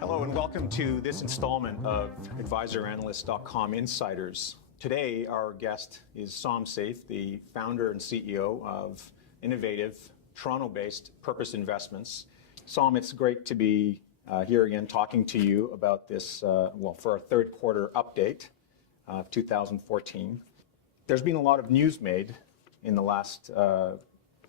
Hello and welcome to this installment of AdvisorAnalyst.com Insiders. Today our guest is Seif, the founder and CEO of innovative Toronto-based Purpose Investments. Som, it's great to be here again talking to you about this, for our third quarter update of 2014. There's been a lot of news made in the last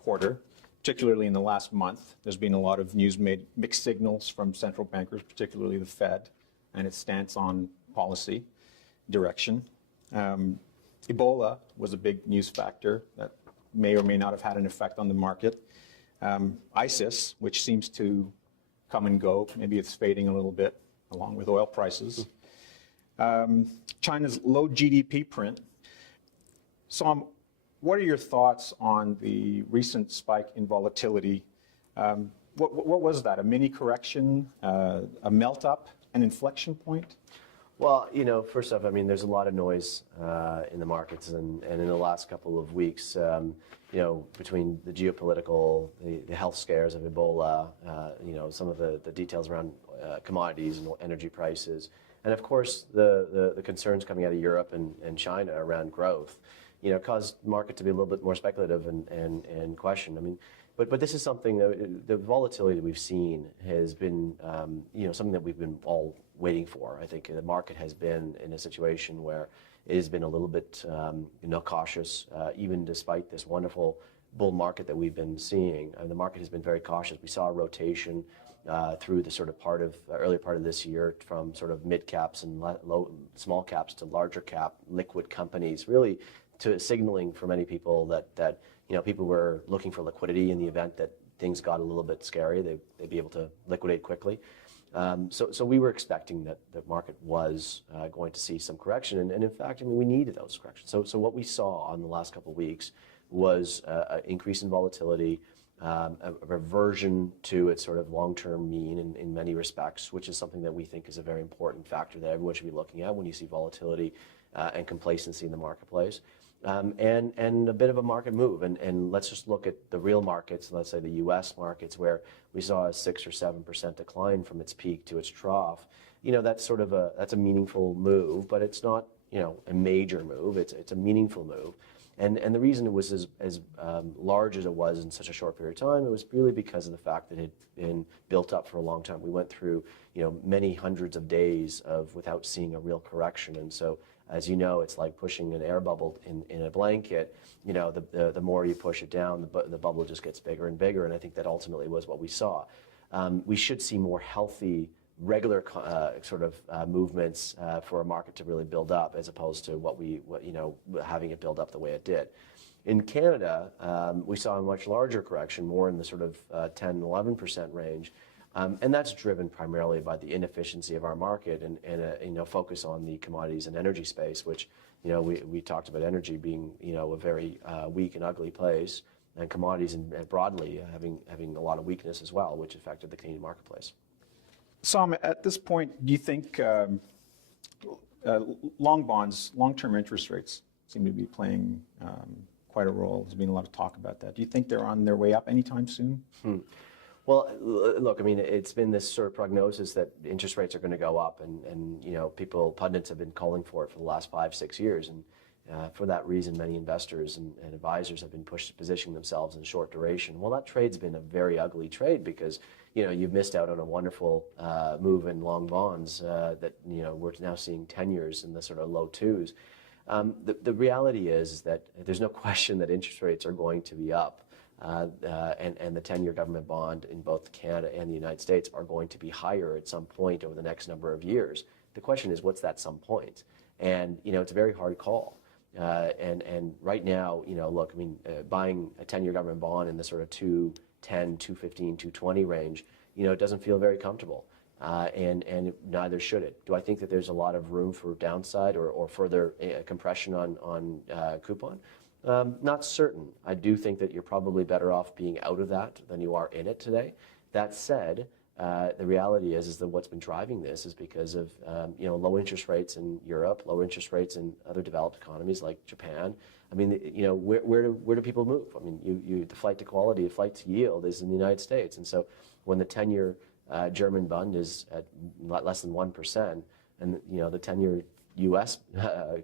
quarter, particularly in the last month. There's been a lot of news made, mixed signals from central bankers, particularly the Fed, and its stance on policy direction. Ebola was a big news factor that may or may not have had an effect on the market. ISIS, which seems to come and go, maybe it's fading a little bit along with oil prices. China's low GDP print. Som, what are your thoughts on the recent spike in volatility? What was that? A mini correction, a melt up, an inflection point? Well, first off, there's a lot of noise in the markets, and in the last couple of weeks, between the geopolitical, the health scares of Ebola, some of the details around commodities and energy prices, and of course the concerns coming out of Europe and China around growth, caused the market to be a little bit more speculative and question. But this is something that the volatility that we've seen has been, something that we've been all waiting for. I think the market has been in a situation where it has been a little bit, cautious, even despite this wonderful bull market that we've been seeing. The market has been very cautious. We saw a rotation through the sort of early part of this year from sort of mid caps and small caps to larger cap liquid companies, really to signaling for many people that people were looking for liquidity in the event that things got a little bit scary. They'd be able to liquidate quickly. So we were expecting that the market was going to see some correction, and in fact, we needed those corrections. So what we saw on the last couple of weeks was an increase in volatility, a reversion to its sort of long-term mean in many respects, which is something that we think is a very important factor that everyone should be looking at when you see volatility and complacency in the marketplace. And a bit of a market move. And let's just look at the real markets, let's say the U.S. markets, where we saw a 6 or 7% decline from its peak to its trough. That's sort of that's a meaningful move, but it's not, a major move. It's a meaningful move. And the reason it was as large as it was in such a short period of time, it was really because of the fact that it had been built up for a long time. We went through, many hundreds of days without seeing a real correction. And so, as you know, it's like pushing an air bubble in a blanket. The more you push it down, the bubble just gets bigger and bigger. And I think that ultimately was what we saw. We should see more healthy, regular movements for a market to really build up, as opposed to having it build up the way it did. In Canada, we saw a much larger correction, more in the sort of 10-11% range. And that's driven primarily by the inefficiency of our market and a focus on the commodities and energy space, which we talked about energy being a very weak and ugly place, and commodities and broadly having a lot of weakness as well, which affected the Canadian marketplace. Som, at this point, do you think long-term interest rates seem to be playing quite a role? There's been a lot of talk about that. Do you think they're on their way up anytime soon? Well, look, it's been this sort of prognosis that interest rates are going to go up, and pundits have been calling for it for the last 5-6 years, and for that reason, many investors and advisors have been pushed to position themselves in short duration. Well, that trade's been a very ugly trade because you've missed out on a wonderful move in long bonds that we're now seeing 10 years in the sort of low twos. The reality is that there's no question that interest rates are going to be up. And the 10-year government bond in both Canada and the United States are going to be higher at some point over the next number of years. The question is, what's that some point? And it's a very hard call. And right now, look, buying a 10-year government bond in the sort of 210, 215, 220 range, it doesn't feel very comfortable. And neither should it. Do I think that there's a lot of room for downside or further compression on coupon? Not certain. I do think that you're probably better off being out of that than you are in it today. That said, the reality is that what's been driving this is because of low interest rates in Europe, low interest rates in other developed economies like Japan. I mean, where do people move? I mean, the flight to quality, the flight to yield is in the United States, and so when the 10-year German Bund is at less than 1%, and the 10-year U.S.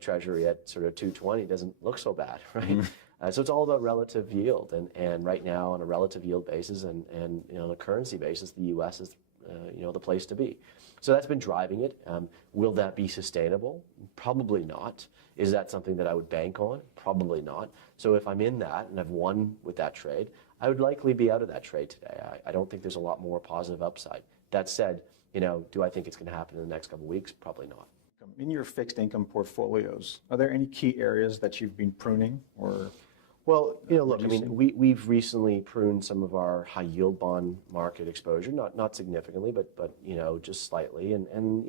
Treasury at sort of 220 doesn't look so bad, right? Mm-hmm. So it's all about relative yield, and right now on a relative yield basis and on a currency basis, the U.S. is the place to be. So that's been driving it. Will that be sustainable? Probably not. Is that something that I would bank on? Probably not. So if I'm in that and I've won with that trade, I would likely be out of that trade today. I don't think there's a lot more positive upside. That said, do I think it's going to happen in the next couple of weeks? Probably not. In your fixed income portfolios, are there any key areas that you've been pruning or? Well, look, I mean, we've recently pruned some of our high yield bond market exposure, not significantly, but just slightly. And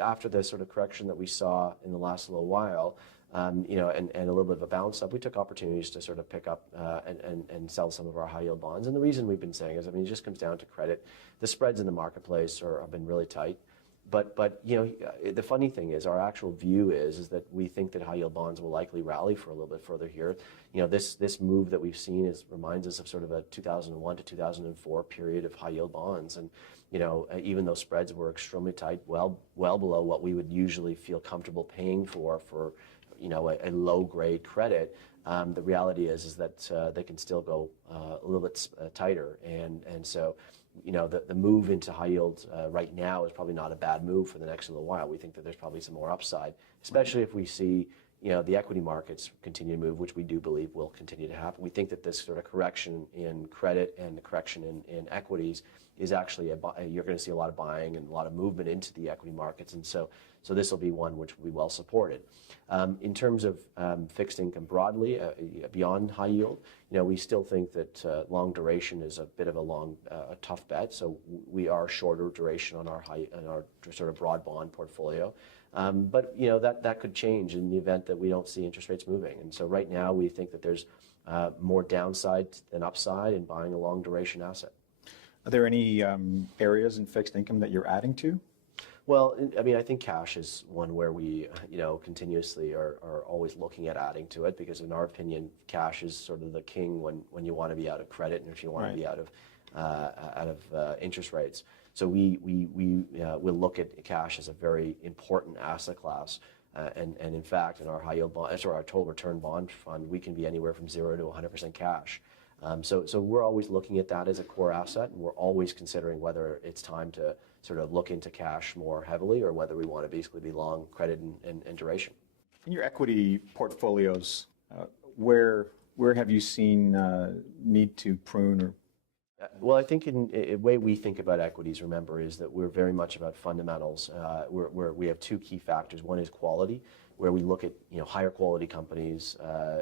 after the sort of correction that we saw in the last little while, and a little bit of a bounce up, we took opportunities to sort of pick up and sell some of our high yield bonds. And the reason we've been saying is, I mean, it just comes down to credit. The spreads in the marketplace have been really tight. But the funny thing is, our actual view is that we think that high yield bonds will likely rally for a little bit further here. This move that we've seen reminds us of sort of a 2001 to 2004 period of high yield bonds, and even though spreads were extremely tight, well below what we would usually feel comfortable paying for a low grade credit. The reality is that they can still go a little bit tighter, and so. The move into high yield right now is probably not a bad move for the next little while. We think that there's probably some more upside, especially if we see the equity markets continue to move, which we do believe will continue to happen. We think that this sort of correction in credit and the correction in equities is actually you're going to see a lot of buying and a lot of movement into the equity markets, and so this will be one which will be well supported. In terms of fixed income broadly, beyond high yield, we still think that long duration is a bit of a tough bet. So we are shorter duration on our sort of broad bond portfolio, but that could change in the event that we don't see interest rates moving. And so right now we think that there's more downside than upside in buying a long duration asset. Are there any areas in fixed income that you're adding to? Well, I mean, I think cash is one where we, continuously are always looking at adding to it, because in our opinion, cash is sort of the king when you want to be out of credit and if you want to be out of interest rates. So we will look at cash as a very important asset class. And in fact, in our high yield bond, our total return bond fund, we can be anywhere from 0 to 100% cash. So we're always looking at that as a core asset, and we're always considering whether it's time to sort of look into cash more heavily or whether we want to basically be long credit and duration. In your equity portfolios, where have you seen need to prune or? Well, I think in a way we think about equities, remember, is that we're very much about fundamentals. We have two key factors. One is quality, where we look at higher quality companies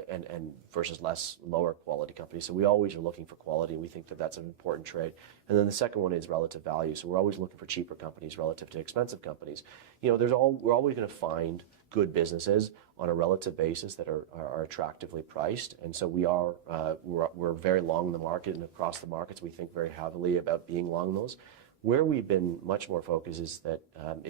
and versus lower quality companies. So we always are looking for quality, and we think that that's an important trade. And then the second one is relative value. So we're always looking for cheaper companies relative to expensive companies. We're always going to find good businesses on a relative basis that are attractively priced, and so we're very long in the market, and across the markets we think very heavily about being long those. Where we've been much more focused is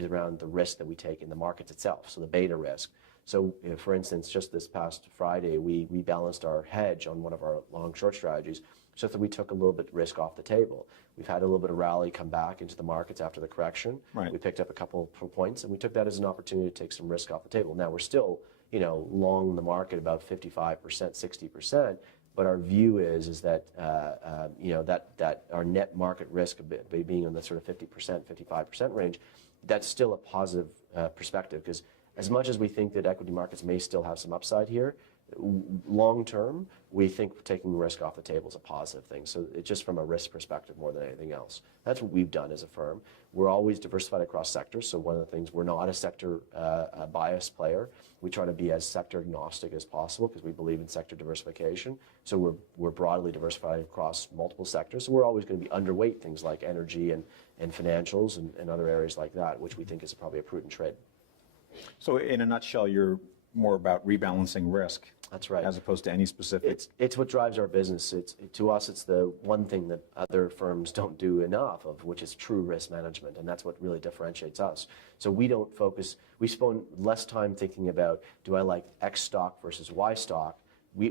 around the risk that we take in the markets itself, so the beta risk. So, for instance, just this past Friday, we rebalanced our hedge on one of our long-short strategies, so that we took a little bit risk off the table. We've had a little bit of rally come back into the markets after the correction. Right. We picked up a couple of points, and we took that as an opportunity to take some risk off the table. Now, we're still, long the market about 55%, 60%. But our view is that that our net market risk being in the sort of 50%, 55% range, that's still a positive perspective, because as much as we think that equity markets may still have some upside here, long term, we think taking risk off the table is a positive thing. So it's just from a risk perspective more than anything else. That's what we've done as a firm. We're always diversified across sectors. So one of the things, we're not a sector biased player. We try to be as sector agnostic as possible because we believe in sector diversification. So we're broadly diversified across multiple sectors. So we're always going to be underweight things like energy and financials and other areas like that, which we think is probably a prudent trade. So in a nutshell, you're more about rebalancing risk. That's right. As opposed to any specific. It's what drives our business. To us, it's the one thing that other firms don't do enough of, which is true risk management, and that's what really differentiates us. So we don't focus. We spend less time thinking about, do I like X stock versus Y stock? We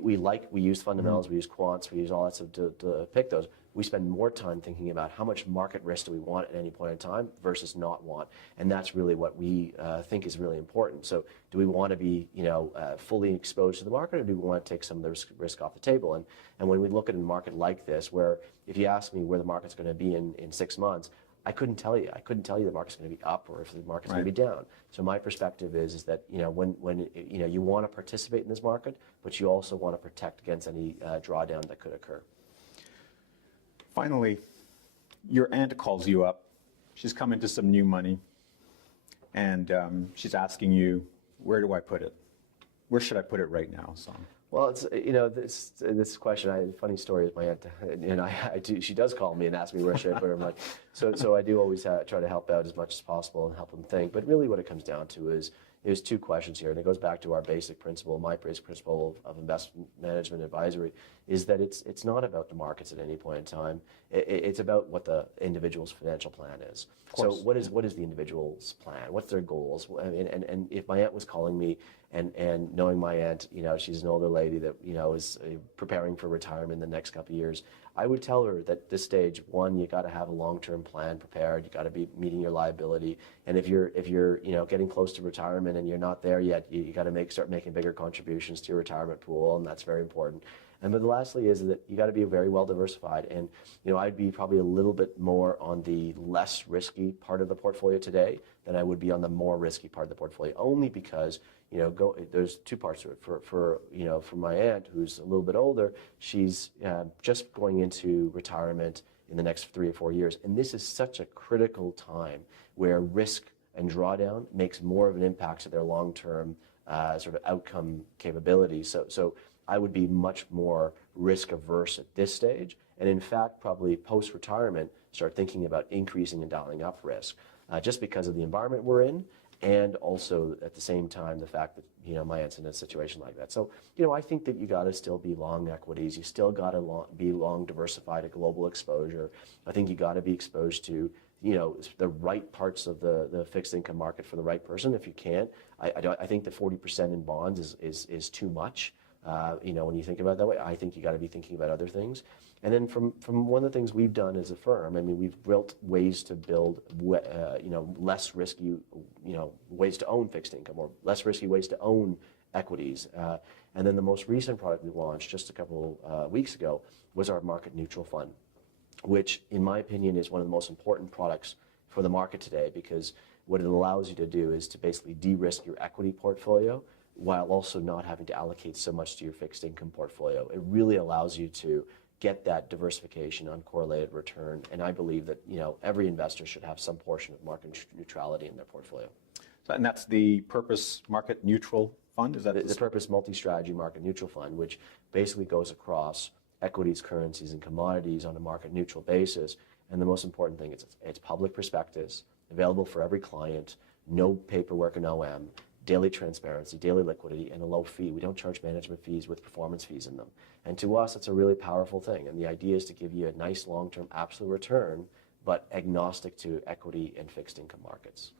use fundamentals, we use quants, we use all that stuff to pick those. We spend more time thinking about how much market risk do we want at any point in time versus not want, and that's really what we think is really important. So, do we want to be, fully exposed to the market, or do we want to take some of the risk off the table? And when we look at a market like this, where if you ask me where the market's going to be in 6 months, I couldn't tell you. I couldn't tell you the market's going to be up or if the market's going to be down. So my perspective is that when you want to participate in this market, but you also want to protect against any drawdown that could occur. Finally, your aunt calls you up. She's come into some new money, and she's asking you, where do I put it? Where should I put it right now, Sam? Well, it's this question. Funny story is my aunt, she does call me and ask me where should I put her money. So I do always try to help out as much as possible and help them think. But really, what it comes down to is two questions here, and it goes back to our basic principle, my basic principle of investment management advisory, is that it's not about the markets at any point in time. It's about what the individual's financial plan is. So what is the individual's plan? What's their goals? I mean, and if my aunt was calling me, and knowing my aunt, she's an older lady that is preparing for retirement in the next couple of years, I would tell her that at this stage, one, you got to have a long-term plan prepared. You got to be meeting your liability, and if you're getting close to retirement and you're not there yet, you got to start making bigger contributions to your retirement pool, and that's very important. And then lastly is that you got to be very well diversified, and I'd be probably a little bit more on the less risky part of the portfolio today than I would be on the more risky part of the portfolio, only because there's two parts to it. For my aunt, who's a little bit older, she's just going into retirement in the next 3 or 4 years, and this is such a critical time where risk and drawdown makes more of an impact to their long-term sort of outcome capabilities. So I would be much more risk averse at this stage, and in fact, probably post-retirement, start thinking about increasing and dialing up risk, just because of the environment we're in, and also at the same time the fact that my aunt's in a situation like that. So I think that you got to still be long equities. You still got to be long diversified, a global exposure. I think you got to be exposed to the right parts of the fixed income market for the right person. If you can't, I think the 40% in bonds is too much. When you think about it that way, I think you got to be thinking about other things. And then from one of the things we've done as a firm, I mean, we've built ways to build, less risky, ways to own fixed income, or less risky ways to own equities. And then the most recent product we launched just a couple weeks ago was our market neutral fund, which in my opinion is one of the most important products for the market today, because what it allows you to do is to basically de-risk your equity portfolio while also not having to allocate so much to your fixed income portfolio. It really allows you to get that diversification, uncorrelated return, and I believe that every investor should have some portion of market neutrality in their portfolio. So, and that's the Purpose Market Neutral Fund? Is that the Purpose Multi-Strategy Market Neutral Fund, which basically goes across equities, currencies, and commodities on a market neutral basis. And the most important thing is it's public prospectus, available for every client, no paperwork and OM, daily transparency, daily liquidity, and a low fee. We don't charge management fees with performance fees in them. And to us, it's a really powerful thing. And the idea is to give you a nice long-term absolute return, but agnostic to equity and fixed income markets.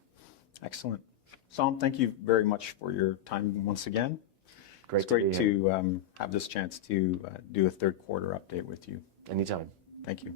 Excellent. Sam, thank you very much for your time once again. It's great to have this chance to do a third quarter update with you. Anytime. Thank you.